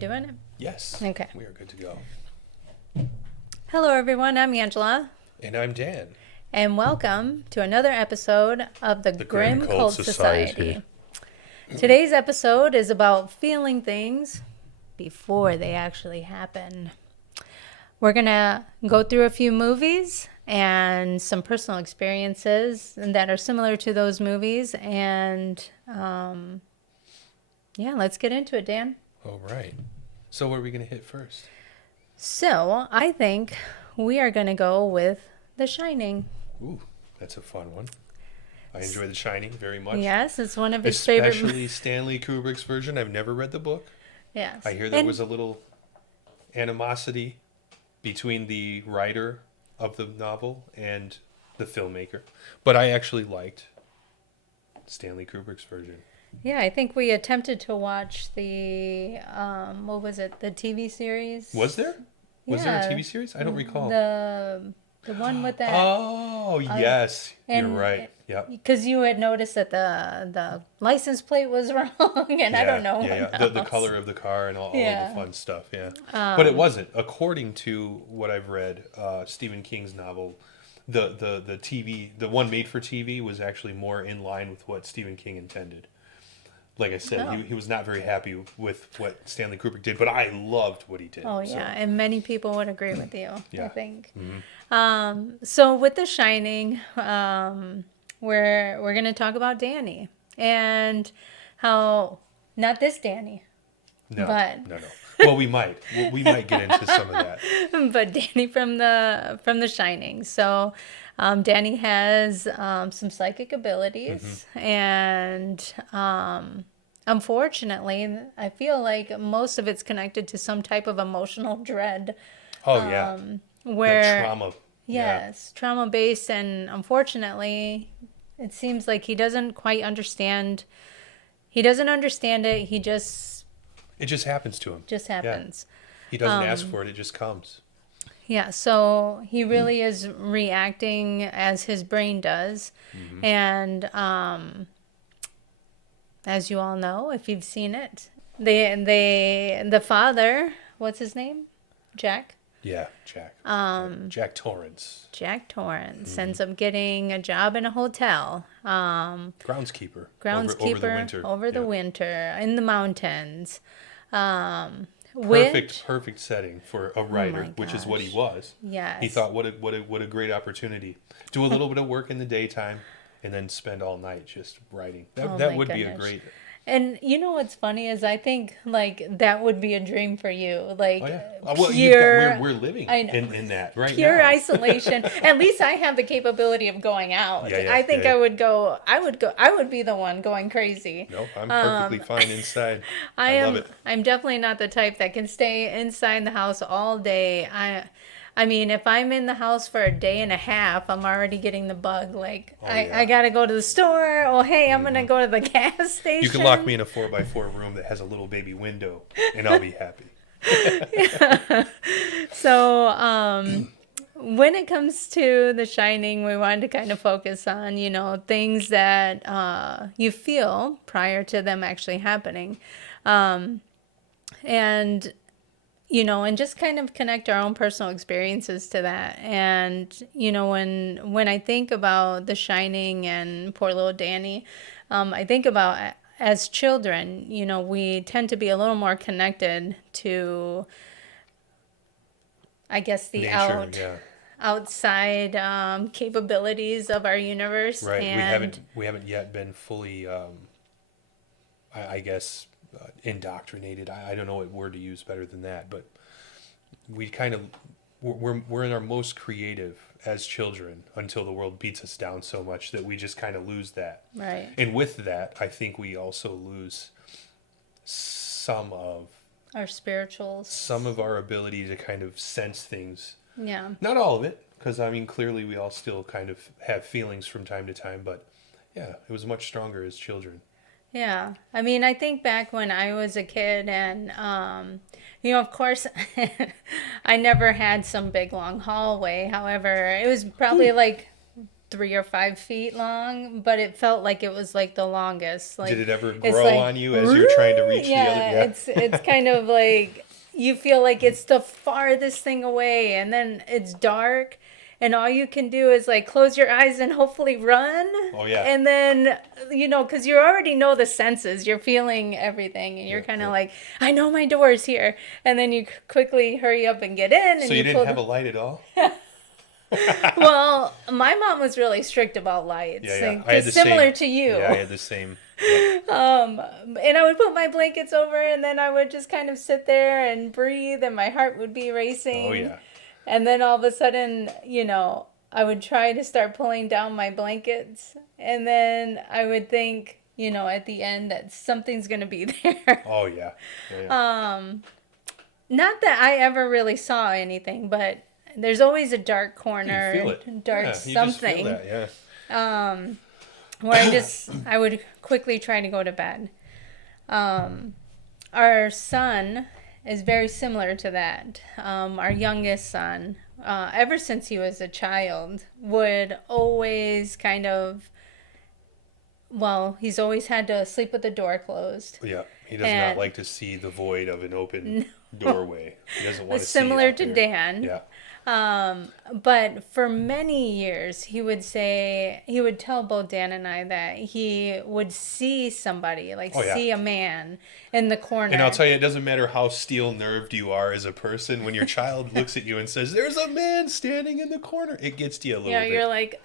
doing it? Yes. Okay. We are good to go. Hello, everyone. I'm Angela, And I'm Dan. and welcome to another episode of the Grim Cult Society. Today's episode is about feeling things before they actually happen. We're going to go through a few movies and some personal experiences that are similar to those movies. And let's get into it, Dan. All right. So what are we going to hit first? So I think we are going to go with The Shining. Ooh, that's a fun one. I enjoy The Shining very much. Yes, it's one of his favorite. Especially Stanley Kubrick's version. I've never read the book. Yes. I hear there was a little animosity between the writer of the novel and the filmmaker. But I actually liked Stanley Kubrick's version. Yeah, I think we attempted to watch the, what was it, the TV series? Was there? Was there a TV series? I don't recall. The one with that. Oh, yes. You're right. Yep. Because you had noticed that the license plate was wrong, and I don't know. Yeah. The color of the car and all of the fun stuff, yeah. But it wasn't. According to what I've read, Stephen King's novel, the TV, the one made for TV was actually more in line with what Stephen King intended. Like I said, he was not very happy with what Stanley Kubrick did, but I loved what he did. Oh, yeah, and many people would agree with you, I think. Mm-hmm. So with The Shining, we're going to talk about Danny and how, not this Danny. No. No. Well, we might get into some of that. But Danny from the Shining. So Danny has some psychic abilities, and unfortunately, I feel like most of it's connected to some type of emotional dread. Oh, yeah. Where like trauma. Yes, trauma-based, and unfortunately, it seems like he doesn't quite understand. He doesn't understand it. It just happens to him. Just happens. Yeah. He doesn't ask for it. It just comes. Yeah, so he really is reacting as his brain does. Mm-hmm. And as you all know, if you've seen it, the father, what's his name? Jack? Yeah, Jack. Jack Torrance. Jack Torrance ends up getting a job in a hotel. Groundskeeper. Over the winter in the mountains. Perfect setting for a writer, which is what he was. Yes. He thought, what a great opportunity. Do a little bit of work in the daytime, and then spend all night just writing. That would be a great. And you know what's funny is I think like that would be a dream for you, like we're living in that right pure now. Isolation. At least I have the capability of going out. I think I would go. I would be the one going crazy. Nope, I'm perfectly fine inside. I love it. I'm definitely not the type that can stay inside the house all day. I mean, if I'm in the house for a day and a half, I'm already getting the bug. Like, I got to go to the store. Oh, hey, I'm going to go to the gas station. You can lock me in a 4x4 room that has a little baby window, and I'll be happy. So, when it comes to The Shining, we wanted to kind of focus on, things that you feel prior to them actually happening. And just kind of connect our own personal experiences to that. And, when I think about The Shining and poor little Danny, I think about as children, we tend to be a little more connected to, I guess, the outside capabilities of our universe. Right. And we haven't yet been fully, I guess, indoctrinated. I don't know what word to use better than that, but we're in our most creative as children until the world beats us down so much that we just kind of lose that. Right. And with that, I think we also lose some of our spirituals, some of our ability to kind of sense things. Yeah. Not all of it, because clearly we all still kind of have feelings from time to time, but yeah, it was much stronger as children. Yeah. I mean, I think back when I was a kid and, of course, I never had some big long hallway. However, it was probably like 3 or 5 feet long, but it felt like it was like the longest. Like, did it ever grow on you as you're trying to reach the other? Yeah, it's kind of like you feel like it's the farthest thing away, and then it's dark, and all you can do is like close your eyes and hopefully run. Oh yeah. And then because you already know the senses, you're feling everything, and you're kind of like, I know my door's here, and then you quickly hurry up and get in. And so you didn't have a light at all? Well, my mom was really strict about lights. Yeah. I had the similar same, to you. Yeah, I had the same. Yeah. And I would put my blankets over, and then I would just kind of sit there and breathe, and my heart would be racing. Oh yeah. And then all of a sudden, I would try to start pulling down my blankets, and then I would think, at the end that something's gonna be there. Oh yeah. Yeah. Not that I ever really saw anything, but there's always a dark corner, you feel it. Dark something. You just feel that, yeah. Where I would quickly try to go to bed. Our son is very similar to that. Our youngest son, ever since he was a child, would always he's always had to sleep with the door closed. Yeah, he does not like to see the void of an open doorway. He doesn't want to see similar to there. Dan. Yeah. But for many years, he would tell both Dan and I that he would see somebody, see a man in the corner. And I'll tell you, it doesn't matter how steel-nerved you are as a person. When your child looks at you and says, "There's a man standing in the corner," it gets to you a little bit. Yeah, you're like,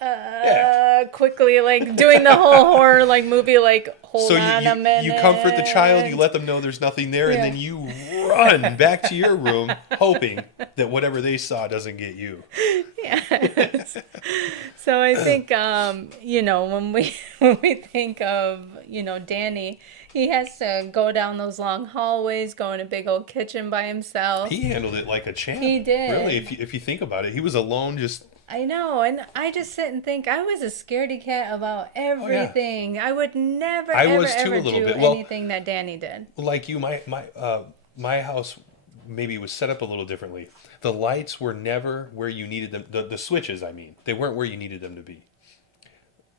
quickly, like doing the whole horror, movie, hold on a minute. You comfort the child, you let them know there's nothing there, and then you run back to your room, hoping that whatever they saw doesn't get you. Yes. So I think, when we think of, Danny, he has to go down those long hallways, go in a big old kitchen by himself. He handled it like a champ. He did. Really, if you think about it, he was alone just... I know, and I just sit and think I was a scaredy cat about everything. Oh, yeah. I would never, ever do anything that Danny did. Like you, my house maybe was set up a little differently. The lights were never where you needed them. The switches, I mean, they weren't where you needed them to be.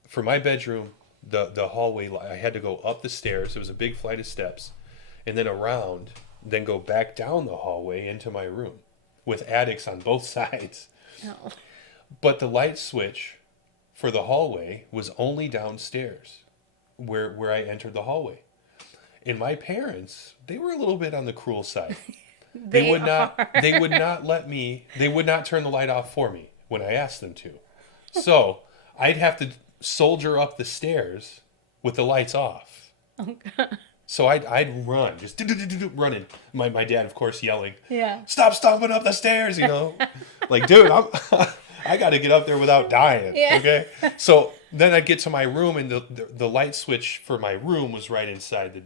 For my bedroom, the hallway, I had to go up the stairs. It was a big flight of steps, and then around, then go back down the hallway into my room with attics on both sides. Oh. But the light switch for the hallway was only downstairs where I entered the hallway. And my parents, they were a little bit on the cruel side. They would not turn the light off for me when I asked them to. So I'd have to soldier up the stairs with the lights off. Oh, God. So I'd run, just running. My dad, of course, yelling, "Yeah, stop stomping up the stairs!" Like, dude, I got to get up there without dying. Yeah. Okay. So then I'd get to my room, and the light switch for my room was right inside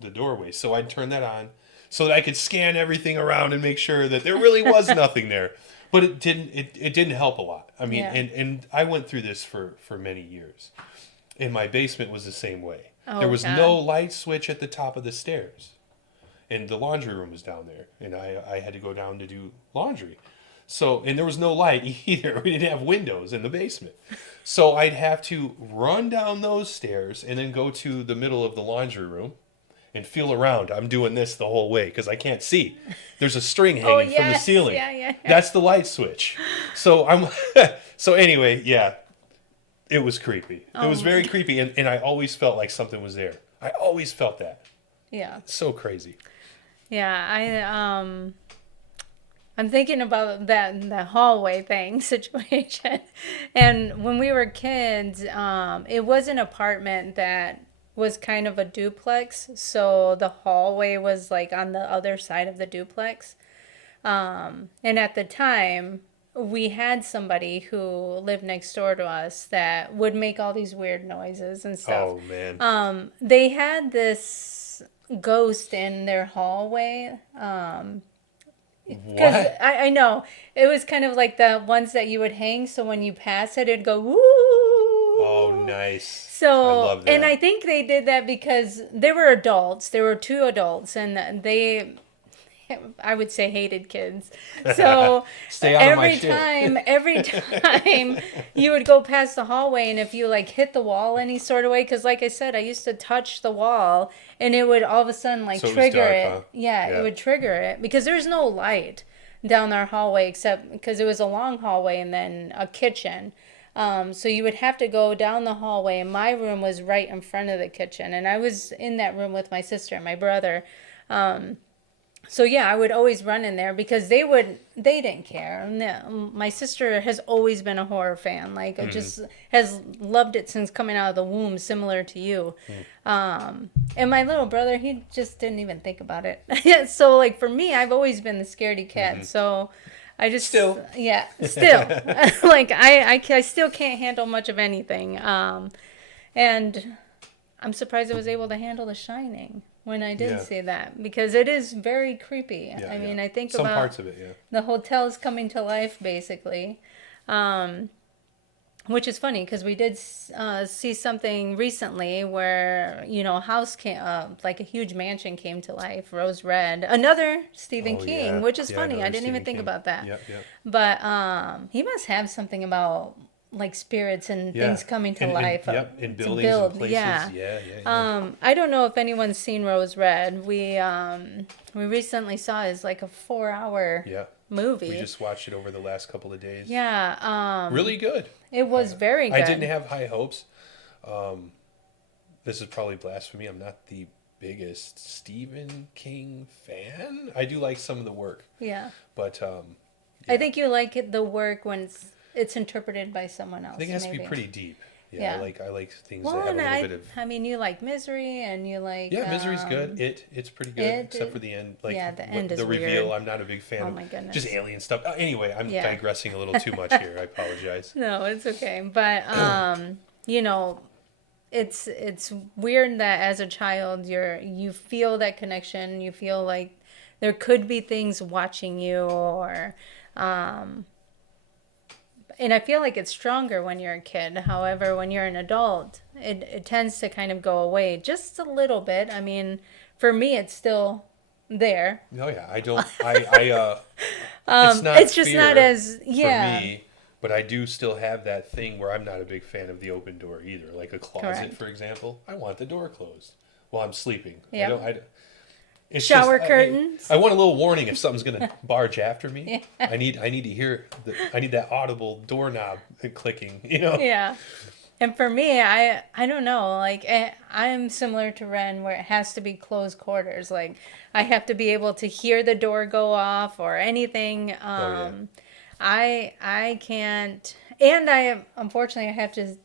the doorway. So I'd turn that on so that I could scan everything around and make sure that there really was nothing there. But it didn't help a lot. I mean, and I went through this for many years. And my basement was the same way. Oh, there was no light switch at the top of the stairs. And the laundry room was down there. And I had to go down to do laundry. So, and there was no light either. We didn't have windows in the basement. So I'd have to run down those stairs and then go to the middle of the laundry room and feel around. I'm doing this the whole way because I can't see. There's a string hanging from the ceiling. Yeah. That's the light switch. So so anyway, yeah, it was creepy. It was very creepy, and I always felt like something was there. I always felt that. Yeah. So crazy. Yeah, I'm thinking about the hallway thing situation. And when we were kids, it was an apartment that was kind of a duplex. So the hallway was like on the other side of the duplex. And at the time, we had somebody who lived next door to us that would make all these weird noises and stuff. Oh, man. They had this ghost in their hallway. What? I know. It was kind of like the ones that you would hang, so when you pass it, it'd go, woo! Oh, nice. So, I love that. And I think they did that because they were adults. There were two adults, and I would say hated kids. So Stay out of my shit. every time you would go past the hallway, and if you like hit the wall any sort of way, because like I said, I used to touch the wall, and it would all of a sudden like So trigger dark, it. huh? Yeah, Yeah. it would trigger it because there's no light down our hallway except because it was a long hallway and then a kitchen. So you would have to go down the hallway, and my room was right in front of the kitchen, and I was in that room with my sister and my brother. So yeah, I would always run in there because they didn't care. My sister has always been a horror fan, like just has loved it since coming out of the womb, similar to you. And my little brother, he just didn't even think about it. So like for me, I've always been the scaredy cat. So I just still like I still can't handle much of anything. And I'm surprised I was able to handle The Shining when I did see that, because it is very creepy. I mean, I think some about parts of it, the hotels coming to life, basically, which is funny because we did see something recently where, you know, a house came, like a huge mansion came to life, Rose Red, another Stephen King, which is funny. I didn't even think about that. But he must have something about like spirits and things coming to life. In buildings and places. I don't know if anyone's seen Rose Red. We recently saw it as like a 4-hour movie. We just watched it over the last couple of days. Really good. It was very good. I didn't have high hopes. This is probably blasphemy. I'm not the biggest Stephen King fan. I do like some of the work. But I think you like the work when it's interpreted by someone else. I think it has to be pretty deep. I like things that have a little bit of. I mean, you like Misery, and you like. Misery's good. It's pretty good, except for the end. Like the end is the reveal. weird. I'm not a big fan. Oh my goodness. Just alien stuff. Anyway, I'm digressing a little too much here. I apologize. No, it's okay. But you know, it's weird that as a child you feel that connection. You feel like there could be things watching you, or. And I feel like it's stronger when you're a kid. However, when you're an adult, it tends to kind of go away just a little bit. I mean, for me, it's still there. No, I don't. It's not. It's just not as for me. But I do still have that thing where I'm not a big fan of the open door either. Like a closet, for example. I want the door closed while I'm sleeping. It's shower curtains. I want a little warning if something's gonna barge after me. I need to hear I need that audible doorknob clicking. You know. Yeah. And for me, I don't know. Like I'm similar to Ren, where it has to be close quarters. Like I have to be able to hear the door go off or anything. I can't. And unfortunately I have to.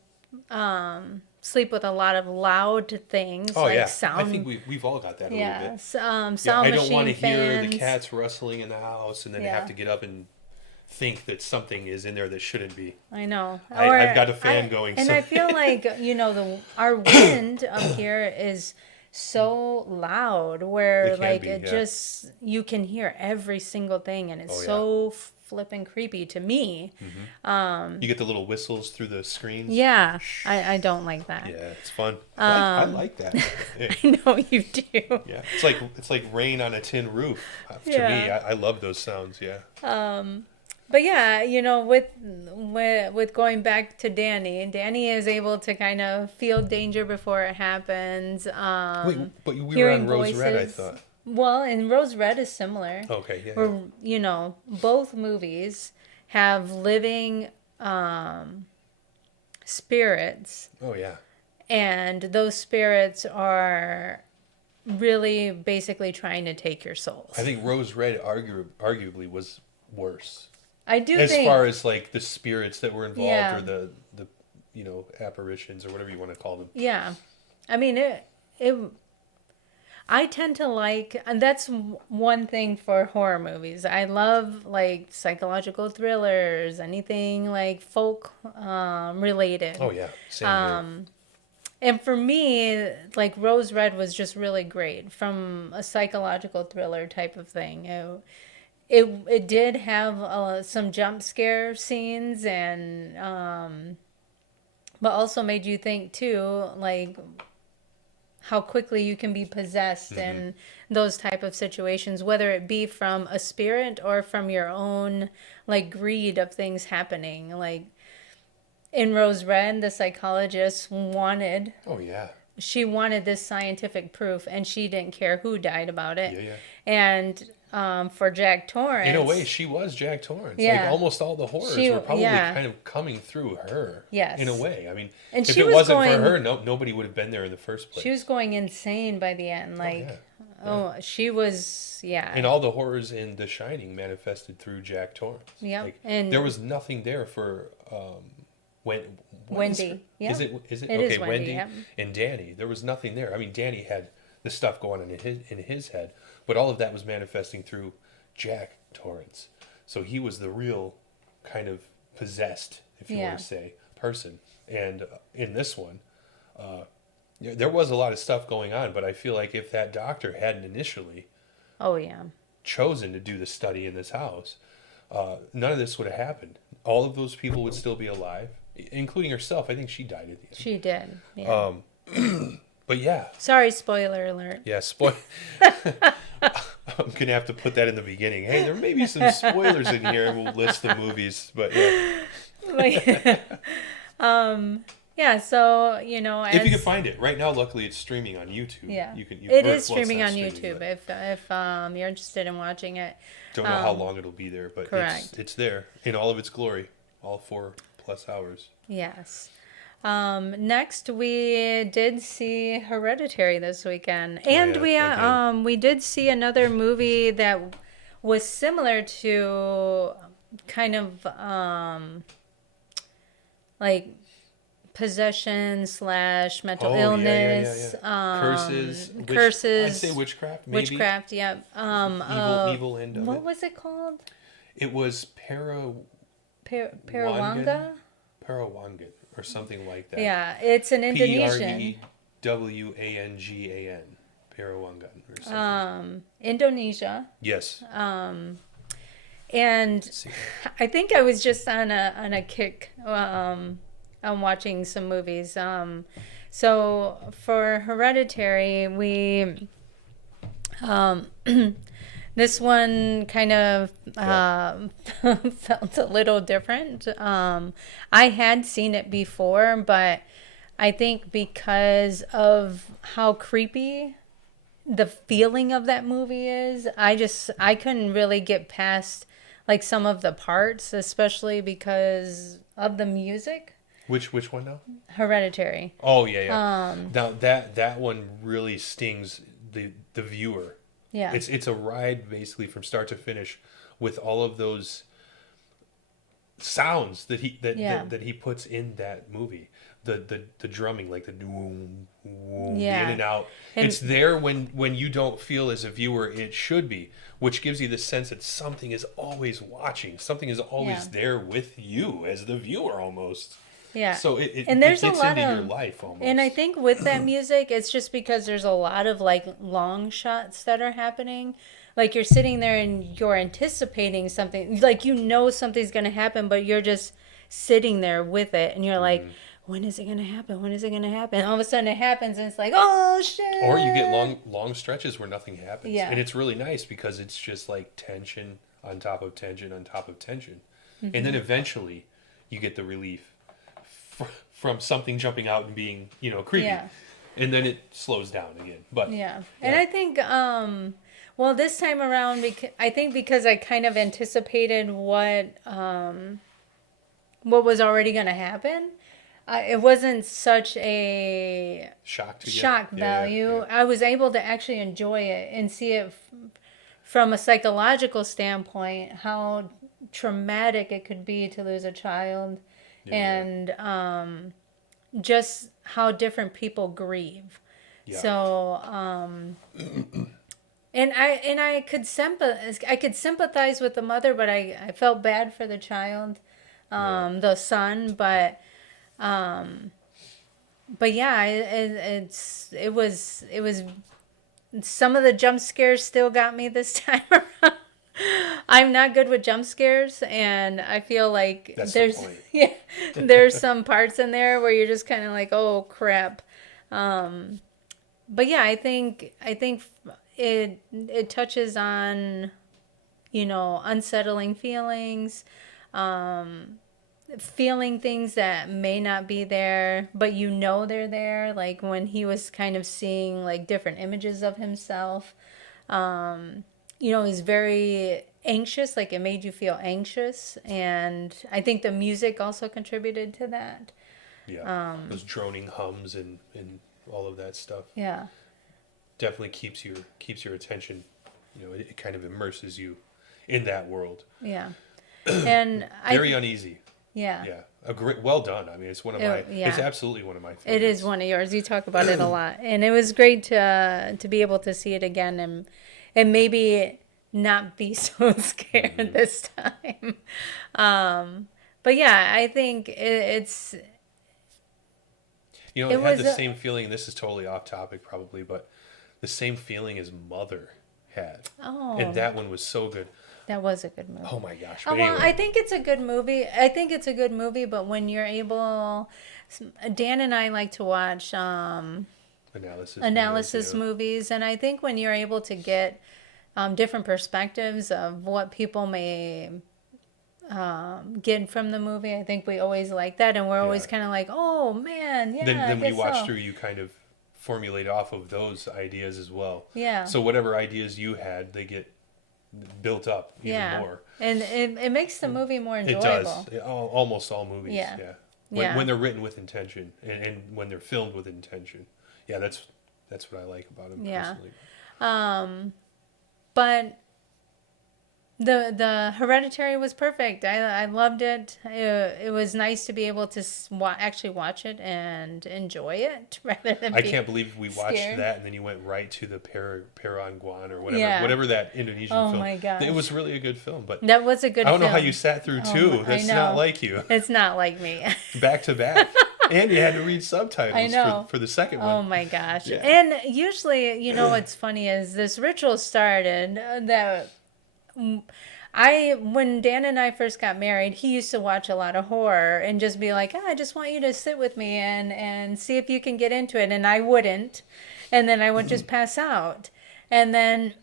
Sleep with a lot of loud things sound. I think we've all got that a little bit. Sound I don't machine want to hear the fans. cats rustling in the house and then have to get up and think that something is in there that shouldn't be. I know. I've got a fan going. And I feel like, you know, our wind up here is so loud where just you can hear every single thing, and it's so flipping creepy to me. You get the little whistles through the screens. I don't like that. It's fun. I like that. I know you do. It's like rain on a tin roof. To me, I love those sounds. But you know, with going back to Danny is able to kind of feel danger before it happens. Wait, but we were on Rose Red, I thought. Well, and Rose Red is similar. Okay, where, you know, both movies have living spirits. Oh, yeah. And those spirits are really basically trying to take your souls. I think Rose Red arguably was worse. I do as think, far as like the spirits that were involved, or the you know, apparitions or whatever you want to call them. Yeah, I mean it. I tend to like, and that's one thing for horror movies. I love like psychological thrillers, anything like folk related. Oh yeah, same here. And for me, like Rose Red was just really great from a psychological thriller type of thing. It did have some jump scare scenes, and but also made you think too, like how quickly you can be possessed in those type of situations, whether it be from a spirit or from your own like greed of things happening. Like in Rose Red, the psychologist wanted. Oh yeah. She wanted this scientific proof, and she didn't care who died about it. Yeah. And for Jack Torrance, in a way, she was Jack Torrance. Yeah. Like almost all the horrors were probably kind of coming through her. Yes. In a way, I mean, and if it wasn't for her, nobody would have been there in the first place. She was going insane by the end. Like, she was, And all the horrors in The Shining manifested through Jack Torrance. Yeah. Like, and there was nothing there for Wendy. Is it It okay? is Wendy and Danny. There was nothing there. I mean, Danny had the stuff going on in his head, but all of that was manifesting through Jack Torrance. So he was the real kind of possessed, if you want to say, person. And in this one, there was a lot of stuff going on, but I feel like if that doctor hadn't initially chosen to do the study in this house, none of this would have happened. All of those people would still be alive, including herself. I think she died at the end. She did. Yeah. But yeah. Sorry, spoiler alert. Yeah, I'm going to have to put that in the beginning. Hey, there may be some spoilers in here, and we'll list the movies, but yeah. Yeah, so, you know, if you can find it. Right now, luckily, it's streaming on YouTube. Yeah. It is streaming on YouTube if you're interested in watching it. Don't know how long it'll be there, but correct. It's there in all of its glory, all 4+ hours. Yes. Next, we did see Hereditary this weekend, and we did see another movie that was similar to kind of like possession / mental illness, curses. I'd say witchcraft. Maybe. Witchcraft, yeah. Evil end of what it. was it called? It was Parawangan or something like that. Yeah, it's an Indonesian. Perwangan. Parawangan or something. Indonesia. Yes. And I think I was just on a kick on watching some movies. So for Hereditary, we this one kind of felt a little different. I had seen it before, but I think because of how creepy the feeling of that movie is, I couldn't really get past like some of the parts, especially because of the music. Which one now? Hereditary. Oh yeah. Now that one really stings the viewer. Yeah. It's a ride basically from start to finish with all of those sounds that he puts in that movie. The drumming, like the boom, boom, the in and out. And it's there when you don't feel as a viewer it should be, which gives you the sense that something is always watching. Something is always there with you as the viewer almost. Yeah. So it there's fits a lot into of, your life almost. And I think with that music, it's just because there's a lot of like long shots that are happening. Like you're sitting there and you're anticipating something, like you know something's going to happen, but you're just sitting there with it and you're like, when is it going to happen? When is it going to happen? And all of a sudden it happens and it's like, oh shit. Or you get long stretches where nothing happens. Yeah. And it's really nice because it's just like tension on top of tension on top of tension. And then eventually you get the relief from something jumping out and being, creepy. Yeah. And then it slows down again. But yeah. And I think, well, this time around, I think because I kind of anticipated what was already going to happen, it wasn't such a shock value. Yeah. I was able to actually enjoy it and see it from a psychological standpoint, how traumatic it could be to lose a child. And just how different people grieve. Yeah. So, and I could sympathize with the mother, but I felt bad for the child, the son. But yeah, it was some of the jump scares still got me this time around. I'm not good with jump scares, and I feel like there's some parts in there where you're just kind of like, oh crap. but yeah, I think it touches on, unsettling feelings, feeling things that may not be there, but they're there. Like when he was kind of seeing like different images of himself, he's very anxious. Like it made you feel anxious, and I think the music also contributed to that. Yeah, those droning hums and all of that stuff. Yeah. Definitely keeps your attention. It kind of immerses you in that world. Yeah. And very uneasy. Yeah. Yeah. Well done. I mean, it's one of my. Yeah. It's absolutely one of my favorites. It is one of yours. You talk about it a lot, and it was great to be able to see it again and maybe not be so scared this time. But yeah, I think it's. It had the same feeling. This is totally off topic, probably, but the same feeling as Mother had. Oh. And that one was so good. That was a good movie. Oh my gosh. Well, anyway. I think it's a good movie. But when you're able, Dan and I like to watch analysis movies, and I think when you're able to get different perspectives of what people may get from the movie, I think we always like that, and we're always kind of like, oh man, yeah. Then when you watch through, you kind of formulate off of those ideas as well. Yeah. So whatever ideas you had, they get built up even more. And it makes the movie more enjoyable. It does. Almost all movies. Yeah. When they're written with intention and when they're filmed with intention. Yeah, that's what I like about them personally. But the Hereditary was perfect. I loved it. It was nice to be able to actually watch it and enjoy it rather than. I can't believe we watched that and then you went right to the Paranguan or whatever that Indonesian film. Oh my gosh. It was really a good film, but that was a good. I don't know how you sat through two. That's not like you. It's not like me. Back to back. And you had to read subtitles for the second one. Oh my gosh. Yeah. And usually, what's funny is this ritual started that when Dan and I first got married, he used to watch a lot of horror and just be like, I just want you to sit with me and see if you can get into it. And I wouldn't. And then I would just pass out. And then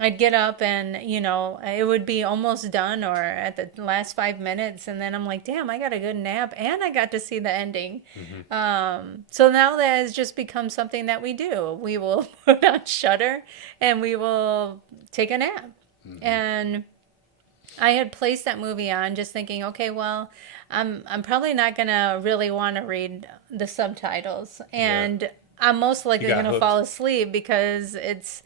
I'd get up and, it would be almost done or at the last 5 minutes. And then I'm like, damn, I got a good nap and I got to see the ending. So now that has just become something that we do. We will put on Shudder and we will take a nap. And I had placed that movie on just thinking, okay, well, I'm probably not going to really want to read the subtitles. And I'm most likely going to fall asleep because it's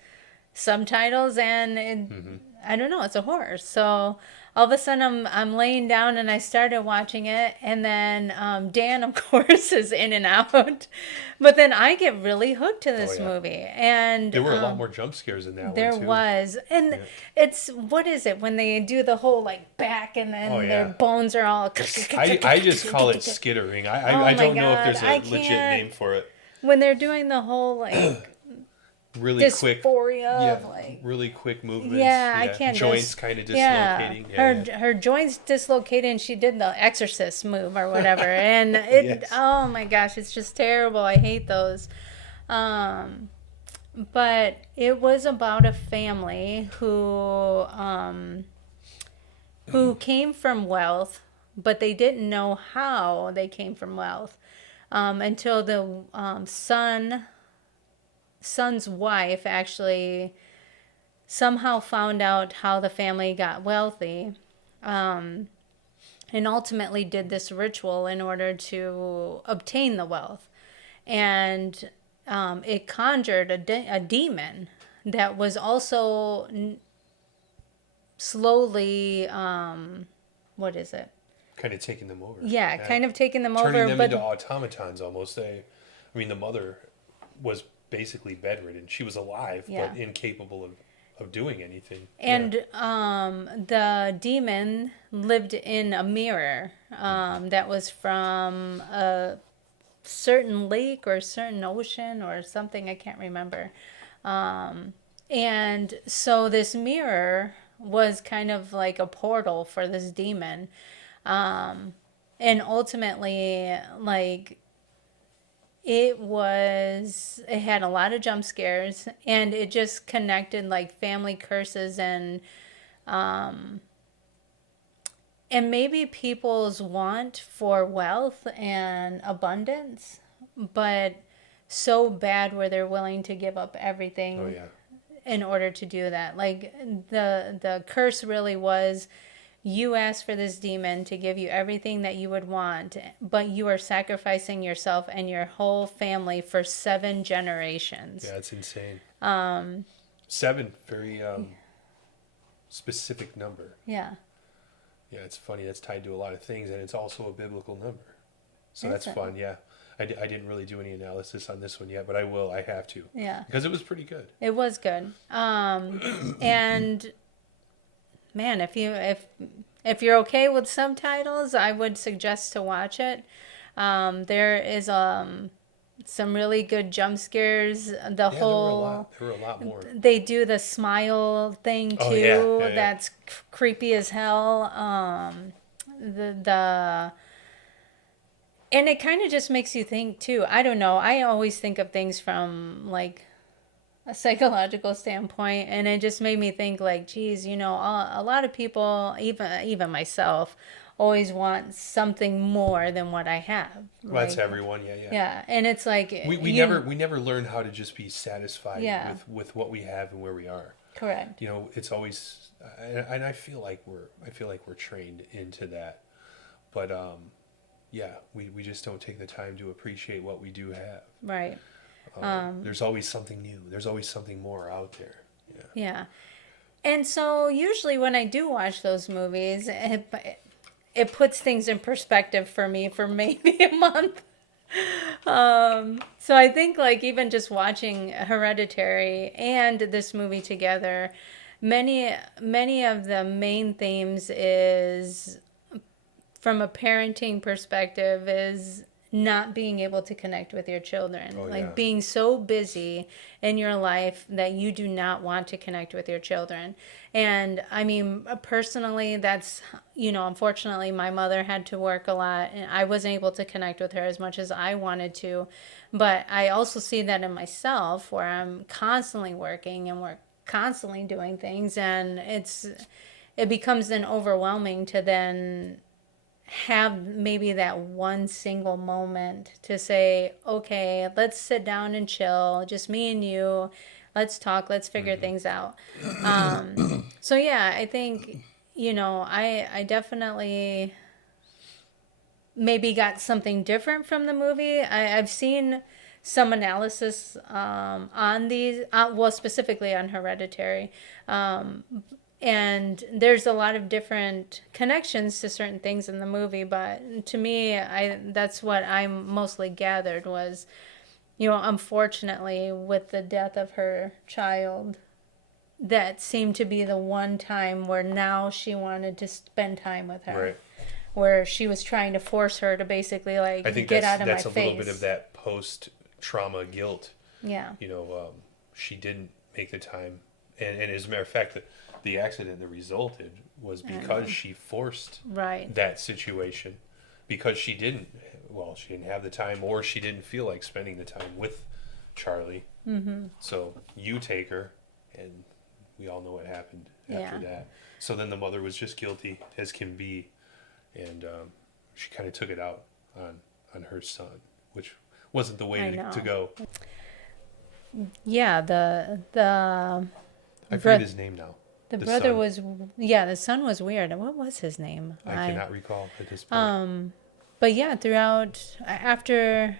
subtitles and I don't know, it's a horror. So all of a sudden I'm laying down and I started watching it, and then Dan of course is in and out, but then I get really hooked to this movie. And there were a lot more jump scares in that there one too. Was. And it's, what is it when they do the whole like back and then their bones are all I just call it skittering. I don't know if there's a legit name for it. When they're doing the whole like really dysphoria quick, really quick movements. I can't. Joints kind of dislocating. Her joints dislocated, and she did the exorcist move or whatever, and it. Oh my gosh, it's just terrible. I hate those. But it was about a family who came from wealth, but they didn't know how they came from wealth until the son's wife actually somehow found out how the family got wealthy, and ultimately did this ritual in order to obtain the wealth. And it conjured a demon that was also slowly, what is it? Kind of taking them over. Yeah, kind of taking them over. Turning them into automatons almost. The mother was basically bedridden. She was alive, but incapable of doing anything. And the demon lived in a mirror that was from a certain lake or a certain ocean or something. I can't remember. And so this mirror was kind of like a portal for this demon. And ultimately, like, it had a lot of jump scares, and it just connected like family curses and maybe people's want for wealth and abundance, but so bad where they're willing to give up everything. Oh, yeah. In order to do that. Like the curse really was, you asked for this demon to give you everything that you would want, but you are sacrificing yourself and your whole family for 7 generations. Yeah, it's insane. 7, very specific number. Yeah. Yeah, it's funny. That's tied to a lot of things, and it's also a biblical number. So that's fun, yeah. I didn't really do any analysis on this one yet, but I will. I have to. Yeah. Because it was pretty good. It was good. And man, if you're okay with subtitles, I would suggest to watch it. There is some really good jump scares. There were a lot more. They do the smile thing too. Oh, yeah. That's creepy as hell. And it kind of just makes you think too. I don't know. I always think of things from like a psychological standpoint, and it just made me think like, geez, a lot of people, even myself, always want something more than what I have. Well, that's everyone. Yeah. Yeah, and it's like we never learn how to just be satisfied with what we have and where we are. Correct. It's always, and I feel like we're trained into that, but yeah, we just don't take the time to appreciate what we do have. Right. There's always something new. There's always something more out there. Yeah. And so usually when I do watch those movies, it puts things in perspective for me for maybe a month. So I think like even just watching Hereditary and this movie together, many of the main themes is, from a parenting perspective, is not being able to connect with your children. Being so busy in your life that you do not want to connect with your children. And I mean, personally, that's, unfortunately my mother had to work a lot and I wasn't able to connect with her as much as I wanted to. But I also see that in myself, where I'm constantly working and we're constantly doing things, and it becomes then overwhelming to then have maybe that one single moment to say, okay, let's sit down and chill, just me and you, let's talk, let's figure things out. So yeah, I think, I definitely maybe got something different from the movie. I've seen some analysis on these, specifically on Hereditary. And there's a lot of different connections to certain things in the movie, but to me, that's what I mostly gathered was, unfortunately, with the death of her child, that seemed to be the one time where now she wanted to spend time with her. Right. Where she was trying to force her to basically I think get out of my face. That's a little bit of that post-trauma guilt. Yeah. She didn't make the time. And as a matter of fact, the accident that resulted was because she forced that situation, because she didn't have the time, or she didn't feel like spending the time with Charlie. Mm-hmm. So you take her, and we all know what happened after that. So then the mother was just guilty as can be, and she kind of took it out on her son, which wasn't the way to go. Yeah, I forget his name now. The brother son. The son was weird. What was his name? I cannot recall at this point. But yeah, throughout, after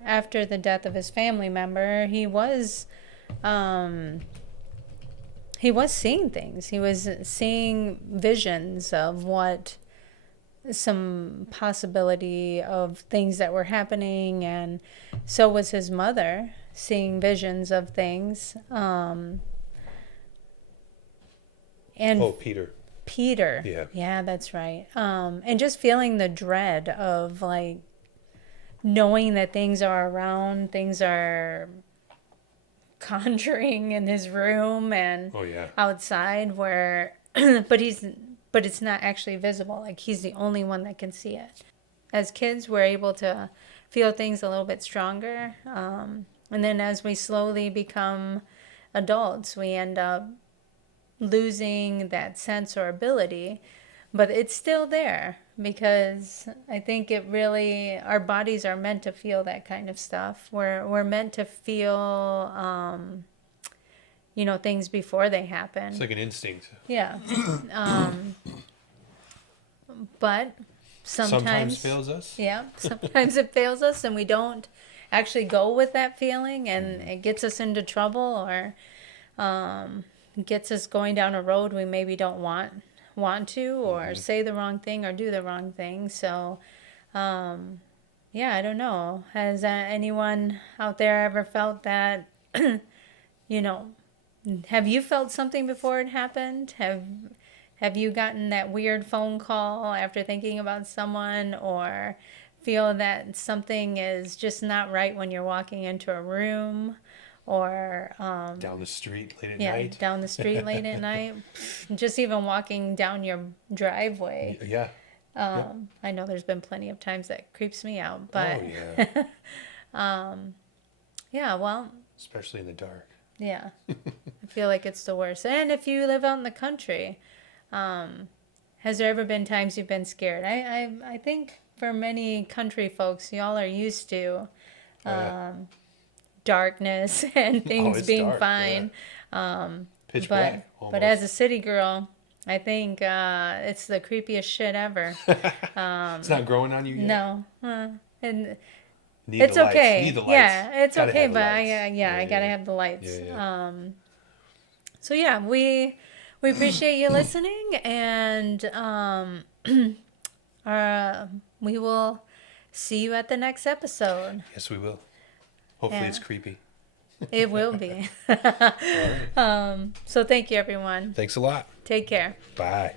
the death of his family member, he was seeing things. He was seeing visions of some possibility of things that were happening, and so was his mother, seeing visions of things. Peter. Yeah, that's right. And just feeling the dread of like knowing that things are around, things are conjuring in his room and outside where, but it's not actually visible. Like he's the only one that can see it. As kids, we're able to feel things a little bit stronger. And then as we slowly become adults, we end up losing that sense or ability, but it's still there because I think it really, our bodies are meant to feel that kind of stuff. We're meant to feel, things before they happen. It's like an instinct. Yeah. But sometimes fails us. Yeah, sometimes it fails us and we don't actually go with that feeling, and it gets us into trouble, or gets us going down a road we maybe don't want to, or say the wrong thing or do the wrong thing. So I don't know, has anyone out there ever felt that have you felt something before it happened? Have you gotten that weird phone call after thinking about someone, or feel that something is just not right when you're walking into a room, or down the street late at night? Yeah, down the street late at night. Just even walking down your driveway. Yeah. I know there's been plenty of times that creeps me out, but well, especially in the dark. Yeah. I feel like it's the worst. And if you live out in the country, has there ever been times you've been scared? I think for many country folks, y'all are used to darkness and things being dark, fine. Yeah. Pitch black. Almost. But as a city girl, I think it's the creepiest shit ever. It's not growing on you yet? No. And it's okay. Need the lights. Yeah, it's gotta okay, but I gotta have the lights. So we appreciate you listening, and we will see you at the next episode. Yes, we will. Hopefully it's creepy. It will be. So thank you, everyone. Thanks a lot. Take care. Bye.